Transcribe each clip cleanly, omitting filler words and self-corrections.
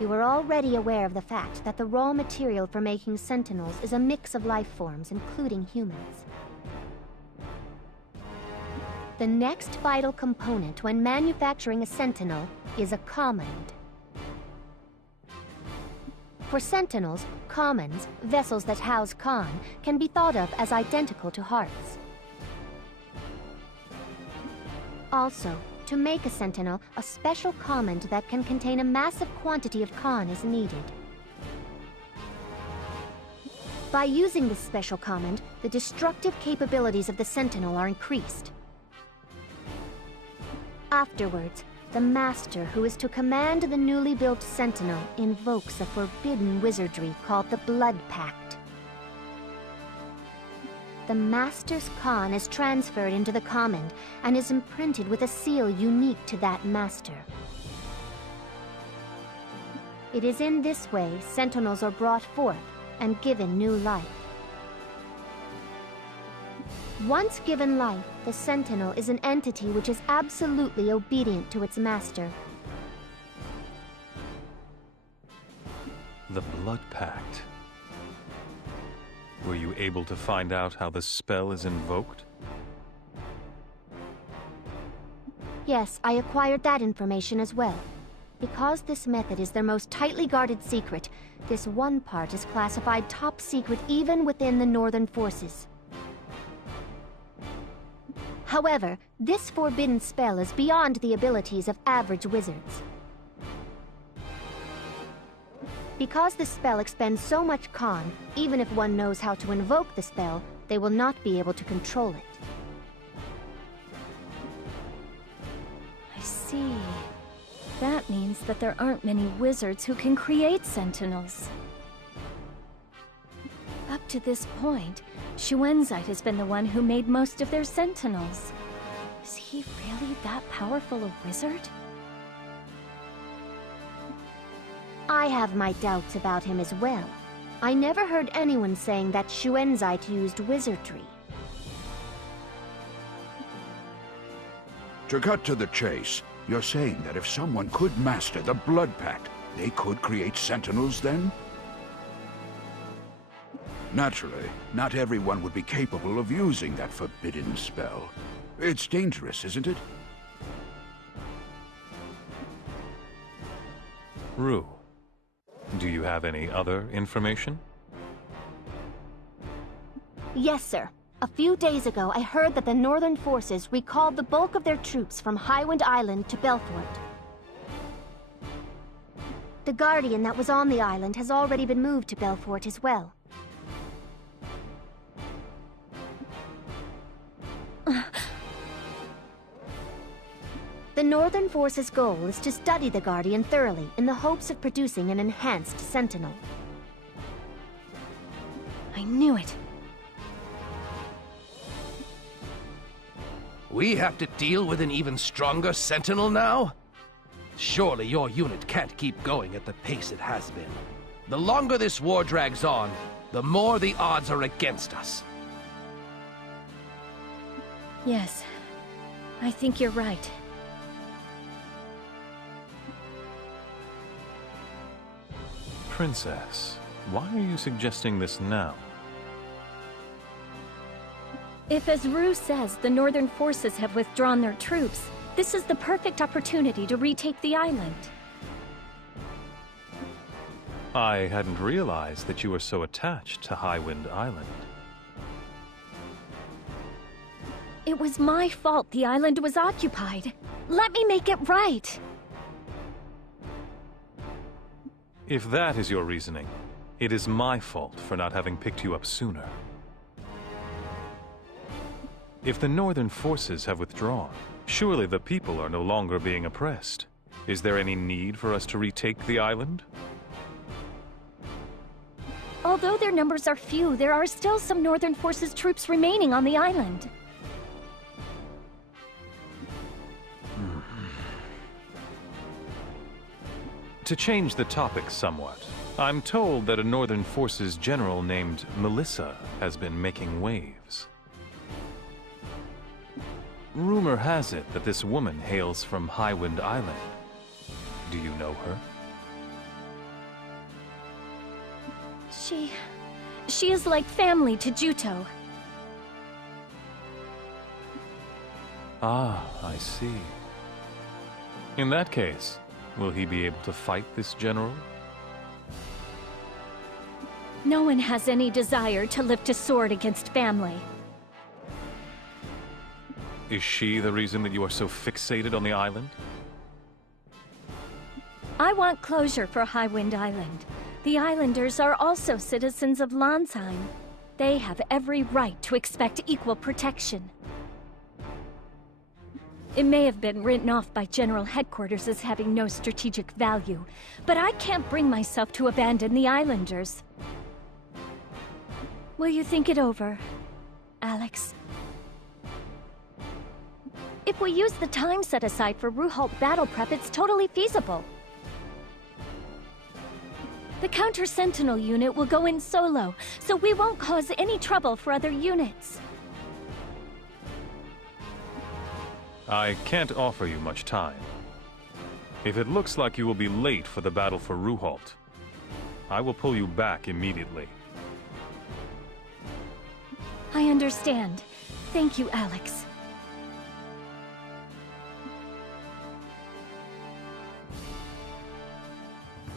You are already aware of the fact that the raw material for making Sentinels is a mix of life forms, including humans. The next vital component when manufacturing a Sentinel is a command. For Sentinels, commons, vessels that house Khan, can be thought of as identical to hearts. Also, to make a Sentinel, a special command that can contain a massive quantity of Khan is needed. By using this special command, the destructive capabilities of the Sentinel are increased. Afterwards, the Master who is to command the newly built Sentinel invokes a forbidden wizardry called the Blood Pact. The Master's Khan is transferred into the command and is imprinted with a seal unique to that Master. It is in this way Sentinels are brought forth and given new life. Once given life, the Sentinel is an entity which is absolutely obedient to its master. The Blood Pact. Were you able to find out how the spell is invoked? Yes, I acquired that information as well. Because this method is their most tightly guarded secret, this one part is classified top secret even within the Northern Forces. However, this forbidden spell is beyond the abilities of average wizards. Because the spell expends so much Khan, even if one knows how to invoke the spell, they will not be able to control it. I see. That means that there aren't many wizards who can create Sentinels. Up to this point, Xuanzite has been the one who made most of their Sentinels. Is he really that powerful a wizard? I have my doubts about him as well. I never heard anyone saying that Xuanzite used wizardry. To cut to the chase, you're saying that if someone could master the Blood Pact, they could create Sentinels then? Naturally, not everyone would be capable of using that forbidden spell. It's dangerous, isn't it? Rue, do you have any other information? Yes, sir. A few days ago, I heard that the Northern Forces recalled the bulk of their troops from Highwind Island to Belfort. The Guardian that was on the island has already been moved to Belfort as well. The Northern Forces' goal is to study the Guardian thoroughly in the hopes of producing an enhanced Sentinel. I knew it. We have to deal with an even stronger Sentinel now? Surely your unit can't keep going at the pace it has been. The longer this war drags on, the more the odds are against us. Yes, I think you're right. Princess, why are you suggesting this now? If, as Rue says, the Northern Forces have withdrawn their troops, this is the perfect opportunity to retake the island. I hadn't realized that you were so attached to Highwind Island. It was my fault the island was occupied. Let me make it right. If that is your reasoning, it is my fault for not having picked you up sooner. If the Northern Forces have withdrawn, surely the people are no longer being oppressed. Is there any need for us to retake the island? Although their numbers are few, there are still some Northern Forces troops remaining on the island. To change the topic somewhat, I'm told that a Northern Forces general named Melissa has been making waves. Rumor has it that this woman hails from Highwind Island. Do you know her? She is like family to Juto. Ah, I see. In that case, will he be able to fight this general? No one has any desire to lift a sword against family. Is she the reason that you are so fixated on the island? I want closure for Highwind Island. The islanders are also citizens of Landsheim. They have every right to expect equal protection. It may have been written off by General Headquarters as having no strategic value, but I can't bring myself to abandon the islanders. Will you think it over, Alex? If we use the time set aside for Ruhalt battle prep, it's totally feasible. The counter-sentinel unit will go in solo, so we won't cause any trouble for other units. I can't offer you much time. If it looks like you will be late for the battle for Ruhalt, I will pull you back immediately. I understand. Thank you, Alex.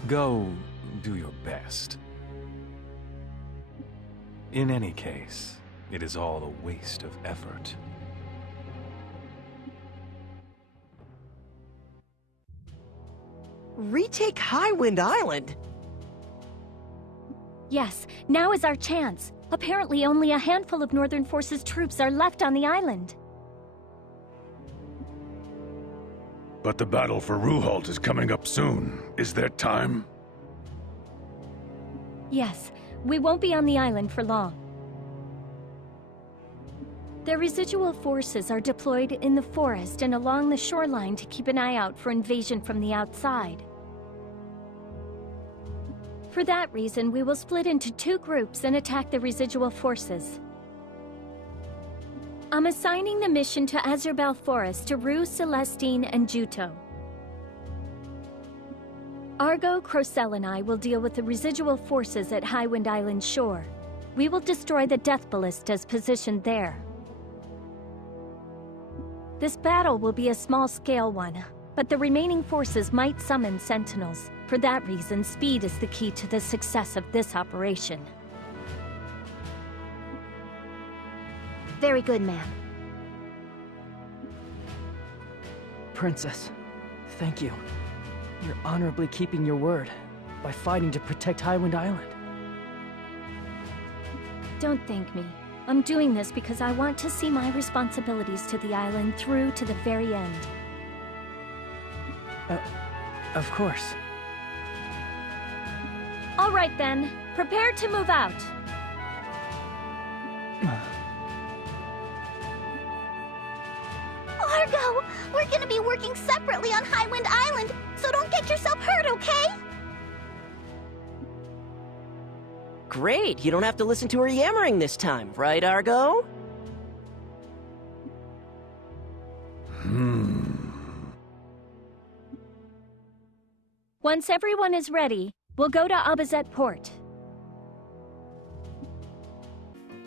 Go do your best. In any case, it is all a waste of effort. Retake Highwind Island? Yes, now is our chance. Apparently only a handful of Northern Forces troops are left on the island. But the battle for Ruhalt is coming up soon. Is there time? Yes, we won't be on the island for long. Their residual forces are deployed in the forest and along the shoreline to keep an eye out for invasion from the outside. For that reason, we will split into 2 groups and attack the residual forces. I'm assigning the mission to Azurbal Forest to Rue, Celestine, and Juto. Argo, Crocell, and I will deal with the residual forces at Highwind Island shore. We will destroy the Death Ballistas positioned there. This battle will be a small-scale one, but the remaining forces might summon Sentinels. For that reason, speed is the key to the success of this operation. Very good, ma'am. Princess, thank you. You're honorably keeping your word by fighting to protect Highwind Island. Don't thank me. I'm doing this because I want to see my responsibilities to the island through to the very end. Of course. All right then, prepare to move out. Argo, we're gonna be working separately on Highwind Island, so don't get yourself hurt, okay? Great, you don't have to listen to her yammering this time, right, Argo? Once everyone is ready, we'll go to Abazet Port.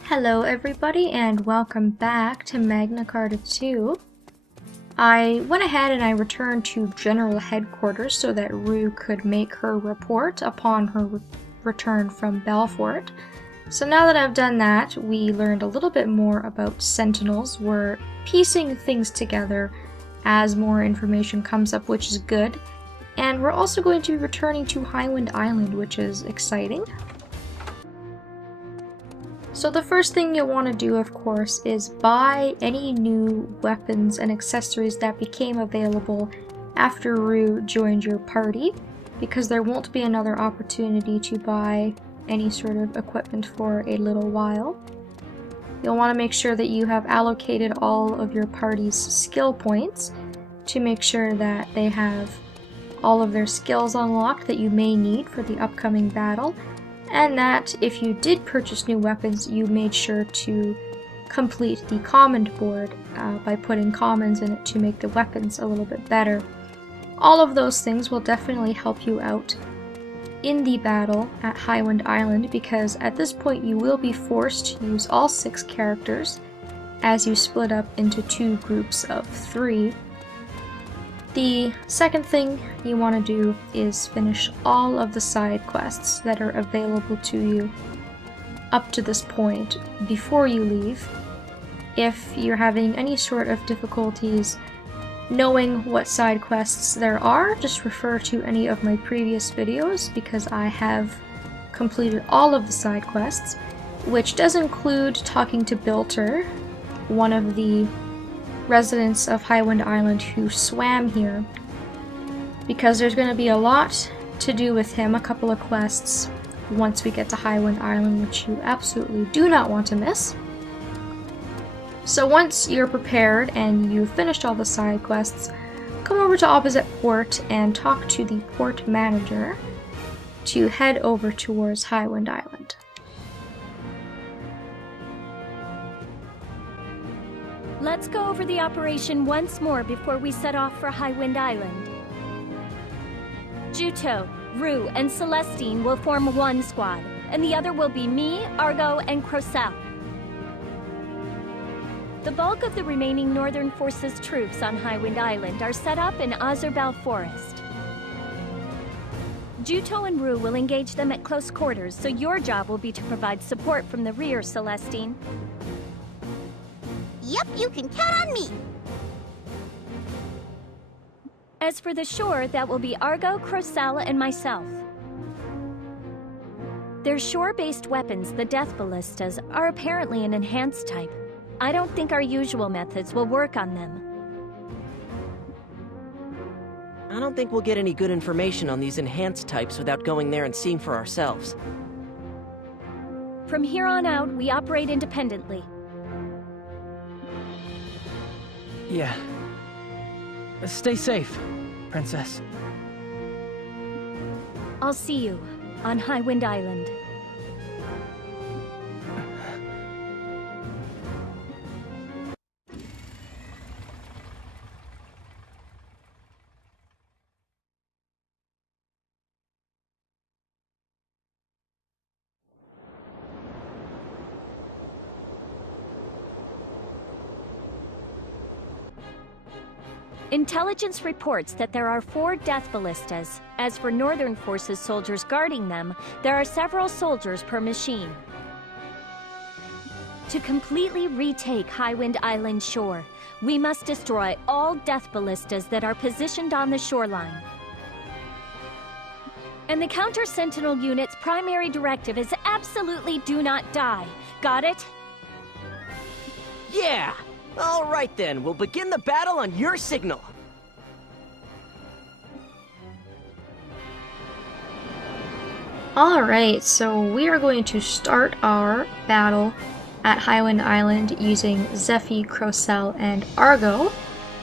Hello everybody and welcome back to Magna Carta 2. I went ahead and I returned to General Headquarters so that Rue could make her report upon her return from Belfort. So now that I've done that, we learned a little bit more about Sentinels. We're piecing things together as more information comes up, which is good. And we're also going to be returning to Highwind Island, which is exciting. So the first thing you'll want to do, of course, is buy any new weapons and accessories that became available after Rue joined your party, because there won't be another opportunity to buy any sort of equipment for a little while. You'll want to make sure that you have allocated all of your party's skill points to make sure that they have all of their skills unlocked that you may need for the upcoming battle, and that if you did purchase new weapons, you made sure to complete the command board by putting commons in it to make the weapons a little bit better. All of those things will definitely help you out in the battle at Highwind Island, because at this point you will be forced to use all 6 characters as you split up into 2 groups of 3. The second thing you want to do is finish all of the side quests that are available to you up to this point before you leave. If you're having any sort of difficulties knowing what side quests there are, just refer to any of my previous videos, because I have completed all of the side quests, which does include talking to Belfort, one of the residents of Highwind Island who swam here, because there's going to be a lot to do with him, a couple of quests once we get to Highwind Island, which you absolutely do not want to miss. So once you're prepared and you've finished all the side quests, come over to Opposite Port and talk to the port manager to head over towards Highwind Island. Let's go over the operation once more before we set off for Highwind Island. Juto, Rue, and Celestine will form one squad, and the other will be me, Argo, and Crocel. The bulk of the remaining Northern Forces troops on Highwind Island are set up in Azerbel Forest. Juto and Rue will engage them at close quarters, so your job will be to provide support from the rear, Celestine. Yep, you can count on me. As for the shore, that will be Argo, Crocel, and myself. Their shore-based weapons, the Death Ballistas, are apparently an enhanced type. I don't think our usual methods will work on them. I don't think we'll get any good information on these enhanced types without going there and seeing for ourselves. From here on out, we operate independently. Yeah. Stay safe, Princess. I'll see you on Highwind Island. Intelligence reports that there are 4 Death Ballistas. As for Northern Forces soldiers guarding them, there are several soldiers per machine. To completely retake Highwind Island shore, we must destroy all Death Ballistas that are positioned on the shoreline. And the Counter-Sentinel unit's primary directive is absolutely do not die. Got it? Yeah! All right then, we'll begin the battle on your signal. Alright, so we are going to start our battle at Highwind Island using Zephie, Crocel, and Argo.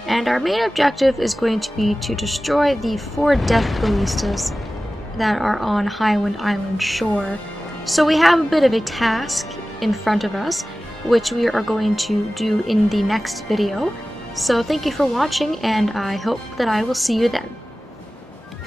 And our main objective is going to be to destroy the 4 Death Ballistas that are on Highwind Island shore. So we have a bit of a task in front of us, which we are going to do in the next video. So thank you for watching, and I hope that I will see you then.